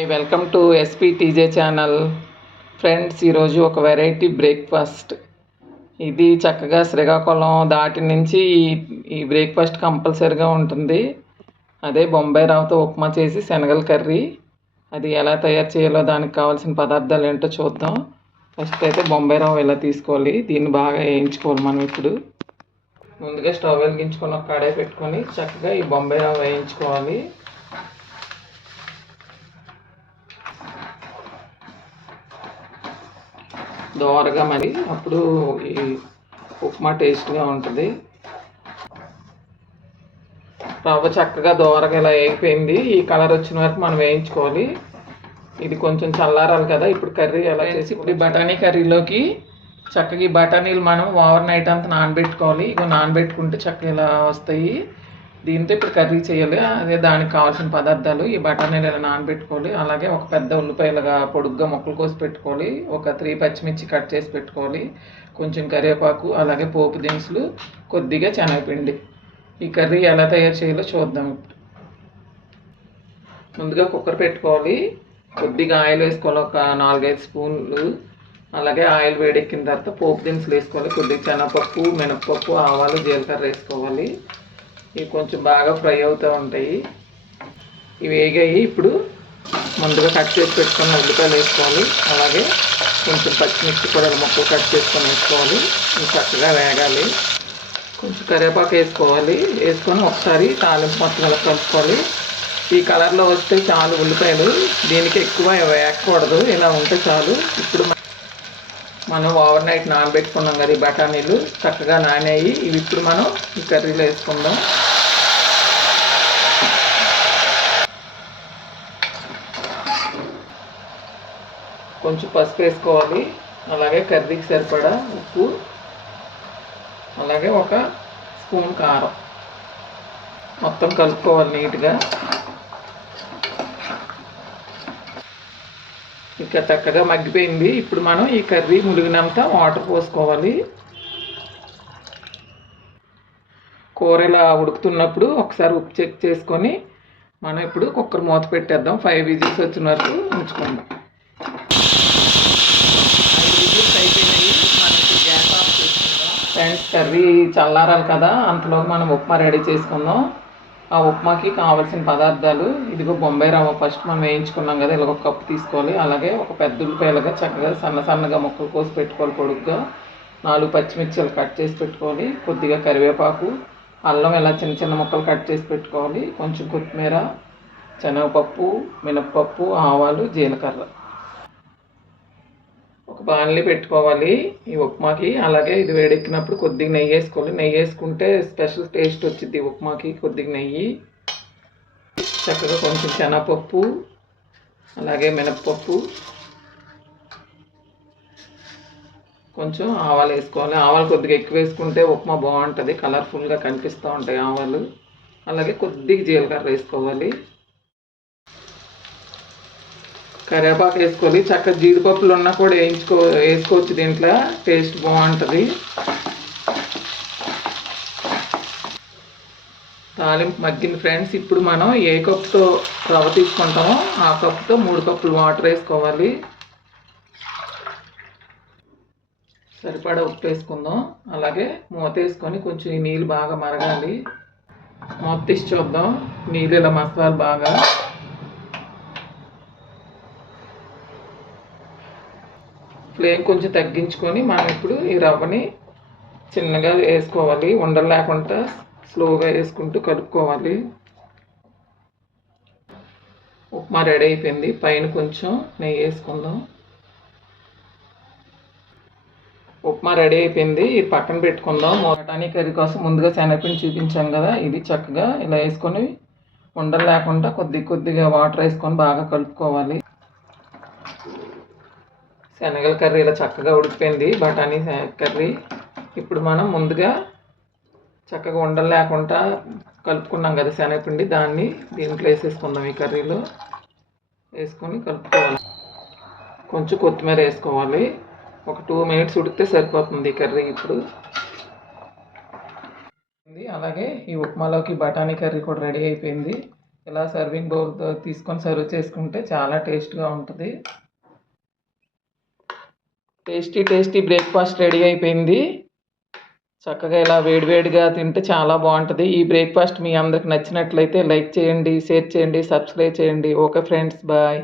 Hi, welcome to SPTJ channel. Friends, ఈరోజు ఒక variety breakfast. ఇది చక్కగా శ్రీకాకుళం దాటి నుంచి ఈ బ్రేక్ఫాస్ట్ కంపల్సరీగా ఉంటుంది. అదే బొంబాయి రవ్వతో ఉప్మా చేసి శనగల కర్రీ. అది ఎలా తయారు చేయాలో దానికి కావాల్సిన పదార్థాలు ఏంటో చూద్దాం. ఫస్ట్ అయితే బొంబాయి రవ్వ ఇలా తీసుకోవాలి. దీన్ని బాగా వేయించుకోవాలి. మనం ఇప్పుడు ముందుగా స్టవ్ వెలిగించుకొని ఒక కడాయి పెట్టుకొని చక్కగా ఈ బొంబాయి రవ్వ వేయించుకోవాలి. దోరగా, మరి అప్పుడు ఈ ఉప్మా టేస్ట్గా ఉంటుంది. రవ్వ చక్కగా దోరగా ఇలా వేగిపోయింది. ఈ కలర్ వచ్చిన వరకు మనం వేయించుకోవాలి. ఇది కొంచెం చల్లారాలి కదా. ఇప్పుడు కర్రీ ఎలా చేసి ఇప్పుడు బఠానీ కర్రీలోకి చక్కగా ఈ బఠానీలు మనం ఓవర్ నైట్ అంతా నానబెట్టుకోవాలి. ఇగో నానబెట్టుకుంటే చక్కగా ఇలా వస్తాయి. దీంతో ఇప్పుడు కర్రీ చేయాలి. అదే దానికి కావాల్సిన పదార్థాలు ఈ బఠానీలు ఇలా నానబెట్టుకోవాలి. అలాగే ఒక పెద్ద ఉల్లిపాయలుగా పొడుగ్గా ముక్కలు కోసి పెట్టుకోవాలి. ఒక 3 పచ్చిమిర్చి కట్ చేసి పెట్టుకోవాలి. కొంచెం కరివేపాకు, అలాగే పోపు దినుసులు, కొద్దిగా శనగపిండి. ఈ కర్రీ ఎలా తయారు చేయాలో చూద్దాం. ముందుగా కుక్కర్ పెట్టుకోవాలి. కొద్దిగా ఆయిల్ వేసుకోవాలి, ఒక 4-5 స్పూన్లు. అలాగే ఆయిల్ వేడెక్కిన తర్వాత పోపు దినుసులు వేసుకోవాలి. కొద్దిగా శనగపప్పు, మినపప్పు, ఆవాలు, జీలకర్ర వేసుకోవాలి. ఇవి కొంచెం బాగా ఫ్రై అవుతూ ఉంటాయి. ఇవి వేగాయి. ఇప్పుడు ముందుగా కట్ చేసి పెట్టుకున్న ఉల్లిపాయలు వేసుకోవాలి. అలాగే కొంచెం పచ్చిమిర్చి కూడా ముక్కలు కట్ చేసుకొని వేసుకోవాలి. ఇవి చక్కగా వేగాలి. కొంచెం కరివేపాకు వేసుకోవాలి. వేసుకొని ఒకసారి తాలింపు మొత్తం ఇలా కలుపుకోవాలి. ఈ కలర్లో వస్తే చాలు ఉల్లిపాయలు. దీనికి ఎక్కువ వేయకూడదు, ఇలా ఉంటే చాలు. ఇప్పుడు మనం ఓవర్ నైట్ నానబెట్టుకున్నాం కదా ఈ బఠానీలు, చక్కగా నానాయి. ఇవి ఇప్పుడు మనం ఈ కర్రీలో వేసుకుందాం. కొంచెం పసుపు వేసుకోవాలి. అలాగే కర్రీకి సరిపడా ఉప్పు, అలాగే ఒక స్పూన్ కారం. మొత్తం కలుపుకోవాలి నీట్గా. ఇంకా చక్కగా మగ్గిపోయింది. ఇప్పుడు మనం ఈ కర్రీ ములిగినంత వాటర్ పోసుకోవాలి. కూర ఇలా ఉడుకుతున్నప్పుడు ఒకసారి ఉప్పు చెక్ చేసుకొని మనం ఇప్పుడు కుక్కర్ మూత పెట్టేద్దాం. 5 విజిల్స్ వచ్చిన వరకు ఉంచుకుందాం. 5 విజిల్స్ అయిపోయినాయి. మనకి గ్యాస్ ఆఫ్ చేసుకుందాం. ఫ్రెండ్స్, కర్రీ చల్లారాలి కదా, అంతలోకి మనం ఉప్మా రెడీ చేసుకుందాం. ఆ ఉప్మాకి కావాల్సిన పదార్థాలు ఇదిగో బొంబాయి రవ్వ ఫస్ట్ మనం వేయించుకున్నాం కదా, ఇలా ఒక కప్పు తీసుకోవాలి. అలాగే ఒక పెద్ద ఉల్లిపాయలుగా చక్కగా సన్నగా ముక్కలు కోసి పెట్టుకోవాలి. పొడుగ్గా 4 పచ్చిమిర్చిలు కట్ చేసి పెట్టుకోవాలి. కొద్దిగా కరివేపాకు, అల్లం ఇలా చిన్న ముక్కలు కట్ చేసి పెట్టుకోవాలి. కొంచెం కొత్తిమీర, శనగపప్పు, మినప్పప్పు, ఆవాలు, జీలకర్ర. ఒక బాణలి పెట్టుకోవాలి ఈ ఉప్మాకి. అలాగే ఇది వేడెక్కినప్పుడు కొద్దిగా నెయ్యి వేసుకోవాలి. నెయ్యి వేసుకుంటే స్పెషల్ టేస్ట్ వచ్చింది ఉప్మాకి. కొద్దిగా నెయ్యి, చక్కగా కొంచెం శనగపప్పు, అలాగే మినప్పప్పు, కొంచెం ఆవాలు వేసుకోవాలి. ఆవాలు కొద్దిగా ఎక్కువ వేసుకుంటే ఉప్మా బాగుంటుంది, కలర్ఫుల్గా కనిపిస్తూ ఉంటాయి ఆవాలు. అలాగే కొద్దిగా జీలకర్ర వేసుకోవాలి. కరివేపాకు వేసుకోవాలి. చక్కగా జీడిపప్పులు ఉన్నా కూడా వేసుకోవచ్చు. దీంట్లో టేస్ట్ బాగుంటుంది. తాలింపు మగ్గింది ఫ్రెండ్స్. ఇప్పుడు మనం ఏ కప్పుతో రవ్వ తీసుకుంటామో ఆ కప్పుతో 3 కప్పులు వాటర్ వేసుకోవాలి. సరిపడా ఉప్పు వేసుకుందాం. అలాగే మూత వేసుకొని కొంచెం ఈ నీళ్ళు బాగా మరగాలి. మూత తీసి చూద్దాం. నీళ్ళు ఇలా మసాలా బాగా. ఫ్లేమ్ కొంచెం తగ్గించుకొని మనం ఇప్పుడు ఈ రవ్వని చిన్నగా వేసుకోవాలి. ఉండలు లేకుండా స్లోగా వేసుకుంటూ కలుపుకోవాలి. ఉప్మా రెడీ అయిపోయింది. పైన కొంచెం నెయ్యి వేసుకుందాం. ఉప్మా రెడీ అయిపోయింది. ఇది పక్కన పెట్టుకుందాం. బఠానీ కర్రీ కోసం ముందుగా శనగపిండి చూపించాం కదా, ఇది చక్కగా ఇలా వేసుకొని ఉండలు లేకుండా కొద్దిగా వాటర్ వేసుకొని బాగా కలుపుకోవాలి. శనగల కర్రీ ఇలా చక్కగా ఉడికిపోయింది. బఠానీ కర్రీ ఇప్పుడు మనం ముందుగా చక్కగా ఉండలు లేకుండా కలుపుకున్నాం కదా శనగపిండి, దాన్ని దీంట్లో వేసేసుకుందాం. ఈ కర్రీలో వేసుకొని కలుపుకోవాలి. కొంచెం కొత్తిమీర వేసుకోవాలి. ఒక 2 మినిట్స్ ఉడికితే సరిపోతుంది ఈ కర్రీ. ఇప్పుడు అలాగే ఈ ఉప్మాలోకి బఠానీ కర్రీ కూడా రెడీ అయిపోయింది. ఇలా సర్వింగ్ బౌల్తో తీసుకొని సర్వ్ చేసుకుంటే చాలా టేస్ట్గా ఉంటుంది. టేస్టీ టేస్టీ బ్రేక్ఫాస్ట్ రెడీ అయిపోయింది. చక్కగా ఇలా వేడివేడిగా తింటే చాలా బాగుంటుంది. ఈ బ్రేక్ఫాస్ట్ మీ అందరికి నచ్చినట్లయితే లైక్ చేయండి, షేర్ చేయండి, సబ్స్క్రైబ్ చేయండి. Okay friends, bye.